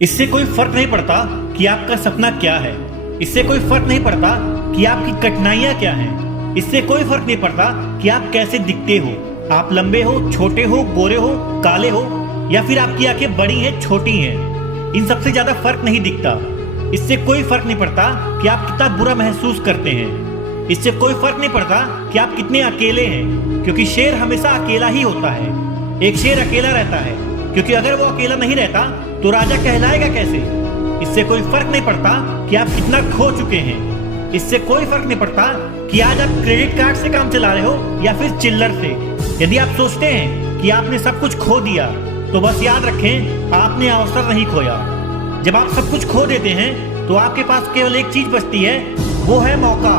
इससे कोई फर्क नहीं पड़ता कि आपका सपना क्या है। इससे कोई फर्क नहीं पड़ता कि आपकी कठिनाइयां क्या हैं। इससे कोई फर्क नहीं पड़ता कि आप कैसे दिखते हो। आप लंबे हो, छोटे हो, गोरे हो, काले हो, या फिर आपकी आंखें बड़ी हैं, छोटी हैं। इन सबसे ज्यादा फर्क नहीं दिखता। इससे कोई फर्क नहीं पड़ता कि आप कितना बुरा महसूस करते हैं। इससे कोई फर्क नहीं पड़ता कि आप कितने अकेले हैं, क्योंकि शेर हमेशा अकेला ही होता है। एक शेर अकेला रहता है, क्योंकि अगर वो अकेला नहीं रहता तो राजा कहलाएगा कैसे। इससे कोई फर्क नहीं पड़ता कि आप कितना खो चुके हैं। इससे कोई फर्क नहीं पड़ता कि आज आप क्रेडिट कार्ड से काम चला रहे हो या फिर चिल्लर से। यदि आप सोचते हैं कि आपने सब कुछ खो दिया, तो बस याद रखें, आपने अवसर नहीं खोया। जब आप सब कुछ खो देते हैं तो आपके पास केवल एक चीज बचती है, वो है मौका।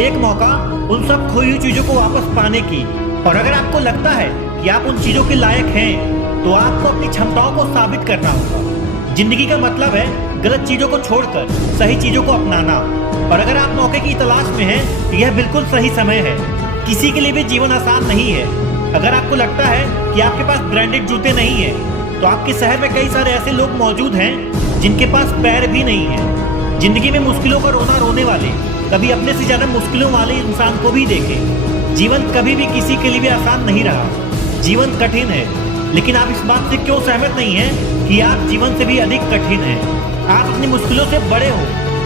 एक मौका उन सब खोई हुई चीजों को वापस पाने की। और अगर आपको लगता है कि आप उन चीजों के लायक हैं, तो आपको अपनी क्षमताओं को साबित करना होगा। जिंदगी का मतलब है गलत चीजों को छोड़कर सही चीजों को अपनाना। और अगर आप मौके की तलाश में हैं, तो यह बिल्कुल सही समय है। किसी के लिए भी जीवन आसान नहीं है। अगर आपको लगता है कि आपके पास ब्रांडेड जूते नहीं है, तो आपके शहर में कई सारे ऐसे लोग मौजूद हैं जिनके पास पैर भी नहीं है। जिंदगी में मुश्किलों का रोना रोने वाले, कभी अपने से ज्यादा मुश्किलों वाले इंसान को भी देखें। जीवन कभी भी किसी के लिए भी आसान नहीं रहा। जीवन कठिन है, लेकिन आप इस बात से क्यों सहमत नहीं हैं कि आप जीवन से भी अधिक कठिन हैं। आप अपनी मुश्किलों से बड़े हो।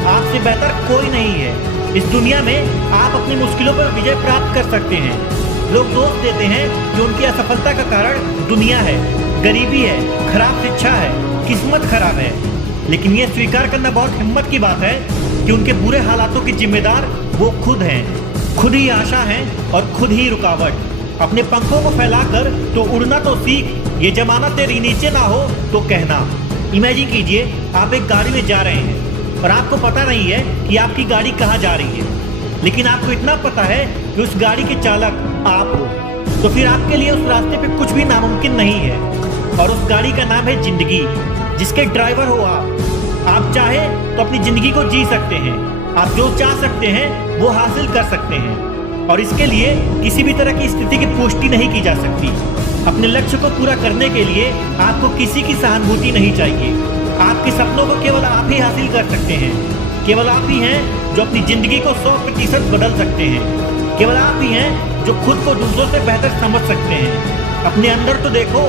आपसे बेहतर कोई नहीं है। इस दुनिया में आप अपनी मुश्किलों पर विजय प्राप्त कर सकते हैं। लोग दोष देते हैं कि उनकी असफलता का कारण दुनिया है, गरीबी है, खराब शिक्षा है, किस्मत खराब है। लेकिन ये स्वीकार करना बहुत हिम्मत की बात है कि उनके बुरे हालातों के जिम्मेदार वो खुद हैं। खुद ही आशा है और खुद ही रुकावट। अपने पंखों को फैलाकर तो उड़ना तो सीख, ये जमाना तेरी नीचे ना हो तो कहना। इमेजिन कीजिए, आप एक गाड़ी में जा रहे हैं और आपको पता नहीं है कि आपकी गाड़ी कहाँ जा रही है, लेकिन आपको इतना पता है कि उस गाड़ी के चालक आप हो। तो फिर आपके लिए उस रास्ते पे कुछ भी नामुमकिन नहीं है। और उस गाड़ी का नाम है जिंदगी, जिसके ड्राइवर हो आप चाहे तो अपनी जिंदगी को जी सकते हैं। आप जो चाह सकते हैं वो हासिल कर सकते हैं। और इसके लिए किसी भी तरह की स्थिति की पुष्टि नहीं की जा सकती। अपने लक्ष्य को पूरा करने के लिए आपको किसी की सहानुभूति नहीं चाहिए। आपके सपनों को केवल आप ही हासिल कर सकते हैं। केवल आप ही हैं जो अपनी जिंदगी को 100% बदल सकते हैं। केवल आप ही हैं जो खुद को दूसरों से बेहतर समझ सकते हैं। अपने अंदर तो देखो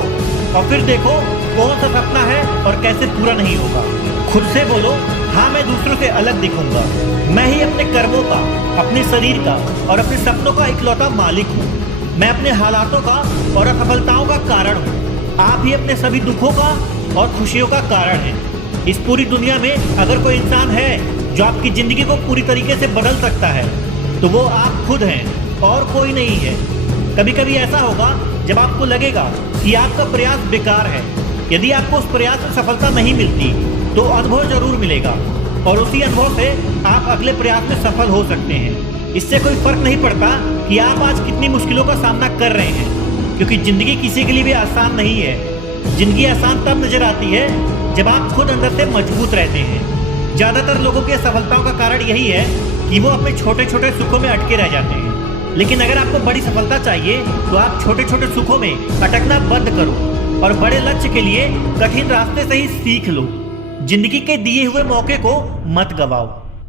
और फिर देखो कौन सा सपना है और कैसे पूरा नहीं होगा। खुद से बोलो, हाँ मैं दूसरों से अलग दिखूंगा। मैं ही अपने कर्मों का, अपने शरीर का और अपने सपनों का इकलौता मालिक हूँ। मैं अपने हालातों का और असफलताओं का कारण हूँ। आप ही अपने सभी दुखों का और खुशियों का कारण हैं। इस पूरी दुनिया में अगर कोई इंसान है जो आपकी जिंदगी को पूरी तरीके से बदल सकता है, तो वो आप खुद हैं और कोई नहीं है। कभी कभी ऐसा होगा जब आपको लगेगा कि आपका प्रयास बेकार है। यदि आपको उस प्रयास में सफलता नहीं मिलती, तो अनुभव जरूर मिलेगा और उसी अनुभव से आप अगले प्रयास में सफल हो सकते हैं। इससे कोई फर्क नहीं पड़ता कि आप आज कितनी मुश्किलों का सामना कर रहे हैं, क्योंकि जिंदगी किसी के लिए भी आसान नहीं है। जिंदगी आसान तब नजर आती है जब आप खुद अंदर से मजबूत रहते हैं। ज्यादातर लोगों की असफलताओं का कारण यही है कि वो अपने छोटे छोटे सुखों में अटके रह जाते हैं। लेकिन अगर आपको बड़ी सफलता चाहिए, तो आप छोटे छोटे सुखों में अटकना बंद करो और बड़े लक्ष्य के लिए कठिन रास्ते से ही सीख लो। जिंदगी के दिए हुए मौके को मत गवाओ।